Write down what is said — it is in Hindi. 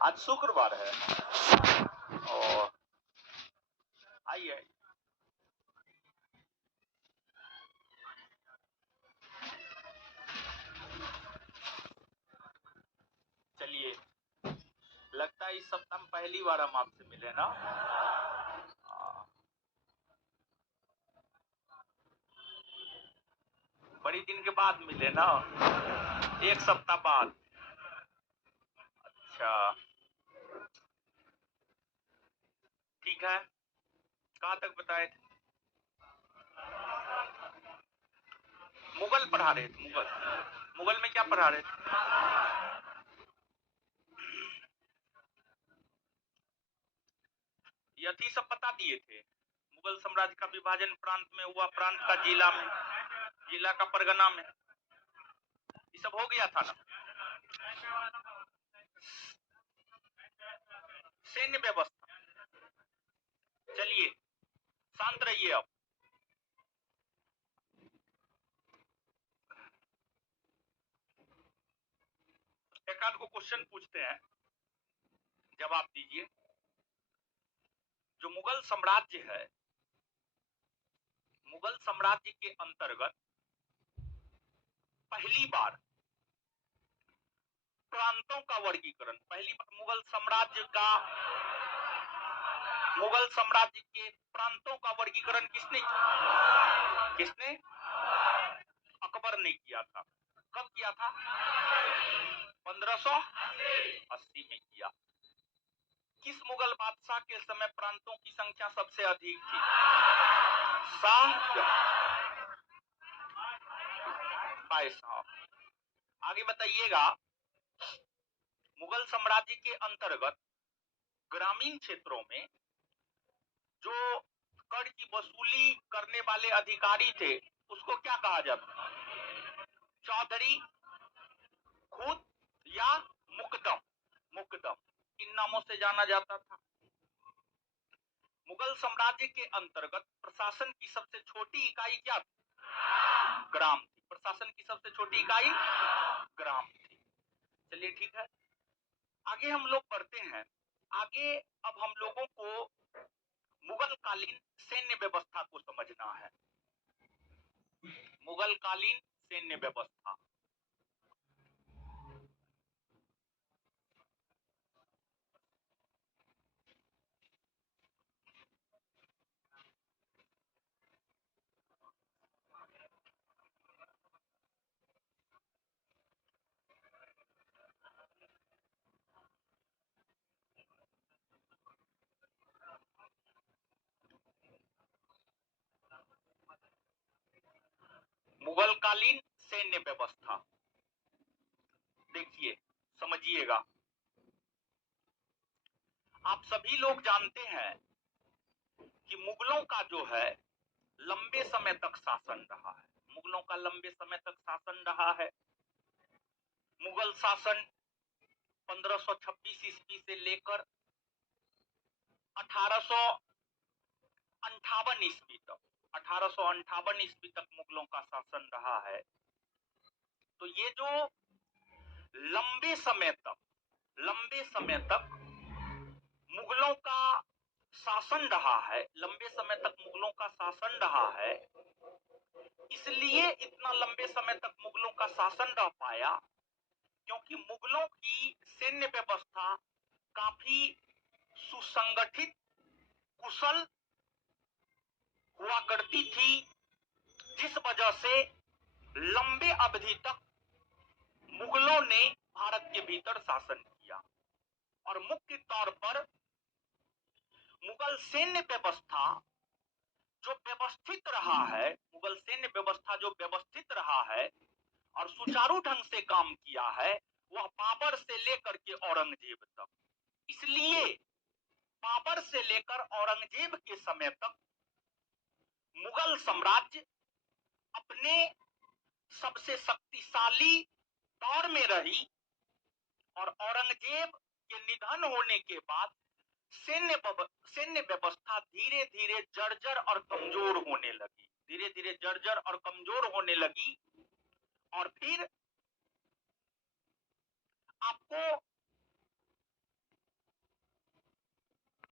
आज शुक्रवार है। और आइए चलिए, लगता है इस सप्ताह में पहली बार हम आपसे मिले ना। बड़ी दिन के बाद मिले ना, एक सप्ताह बाद। अच्छा ठीक है, कहाँ तक बताए थे? मुगल पढ़ा रहे थे। मुगल मुगल में क्या पढ़ा रहे थे? यथी सब बता दिए थे। मुगल साम्राज्य का विभाजन प्रांत में हुआ, प्रांत का जिला में, जिला का परगना में, ये सब हो गया था ना। सैन्य व्यवस्था, चलिए शांत रहिए। अब एक आध को क्वेश्चन पूछते हैं, जवाब दीजिए। जो मुगल साम्राज्य है, मुगल साम्राज्य के अंतर्गत पहली बार प्रांतों का वर्गीकरण, पहली बार मुगल साम्राज्य के प्रांतों का वर्गीकरण किसने किया? किसने? अकबर ने किया था। कब किया था? 1580 में किया। किस मुगल बादशाह के समय प्रांतों की संख्या सबसे अधिक थी? शाह। आगे बताइएगा, मुगल साम्राज्य के अंतर्गत ग्रामीण क्षेत्रों में जो कर की वसूली करने वाले अधिकारी थे, उसको क्या कहा जाता? चौधरी, खुद या मुकदम? मुकदम, इन नामों से जाना जाता था। मुगल साम्राज्य के अंतर्गत प्रशासन की सबसे छोटी इकाई क्या थी? ग्राम थी। प्रशासन की सबसे छोटी इकाई ग्राम थी। चलिए ठीक है, आगे हम लोग बढ़ते हैं। आगे अब हम लोगों को मुगल कालीन सैन्य व्यवस्था को समझना है। मुगल कालीन सैन्य व्यवस्था, मुगल कालीन सैन्य व्यवस्था देखिए, समझिएगा। आप सभी लोग जानते हैं कि मुगलों का जो है लंबे समय तक शासन रहा है। मुगलों का लंबे समय तक शासन रहा है। मुगल शासन 1526 ईस्वी से लेकर 1858 ईस्वी तक, 1858 ईस्वी तक मुगलों का शासन रहा है। तो ये जो लंबे समय तक मुगलों का शासन रहा है, लंबे समय तक मुगलों का शासन रहा है, इसलिए इतना लंबे समय तक मुगलों का शासन रह पाया क्योंकि मुगलों की सैन्य व्यवस्था काफी सुसंगठित, कुशल हुआ करती थी, जिस वजह से लंबे अवधि तक मुगलों ने भारत के भीतर शासन किया। और मुख्य तौर पर मुगल सैन्य व्यवस्था जो व्यवस्थित रहा है, मुगल सैन्य व्यवस्था जो व्यवस्थित रहा है और सुचारू ढंग से काम किया है, वह बाबर से लेकर के औरंगजेब तक। इसलिए बाबर से लेकर औरंगजेब के समय तक मुगल साम्राज्य अपने सबसे शक्तिशाली दौर में रही और औरंगजेब के निधन होने के बाद सैन्य व्यवस्था धीरे धीरे जर्जर और कमजोर होने लगी, धीरे धीरे जर्जर और कमजोर होने लगी। और फिर आपको